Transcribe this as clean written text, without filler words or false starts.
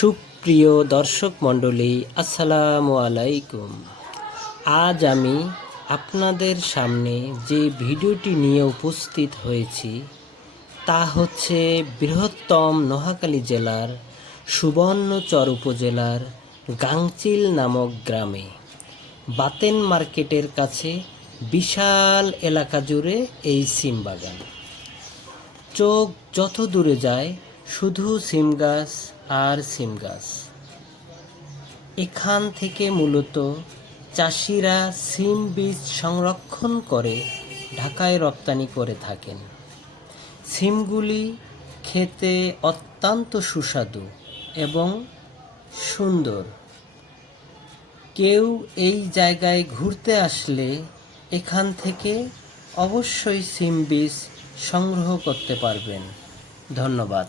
সুপ্রিয় দর্শক মণ্ডলী, আসসালামু আলাইকুম। আজ আমি আপনাদের সামনে যে ভিডিওটি নিয়ে উপস্থিত হয়েছি তা হচ্ছে বৃহত্তম নোয়াখালী জেলার সুবর্ণচর উপজেলার গাংচিল নামক গ্রামে বাতেন মার্কেটের কাছে বিশাল এলাকা জুড়ে এই সিম বাগান। চোখ যত দূরে যায় শুধু সিম গাছ আর সিম গাছ। এখান থেকে মূলত চাষিরা সিম বীজ সংরক্ষণ করে ঢাকায় রপ্তানি করে থাকেন। সিমগুলি খেতে অত্যন্ত সুস্বাদু এবং সুন্দর। কেউ এই জায়গায় ঘুরতে আসলে এখান থেকে অবশ্যই সিম বীজ সংগ্রহ করতে পারবেন। ধন্যবাদ।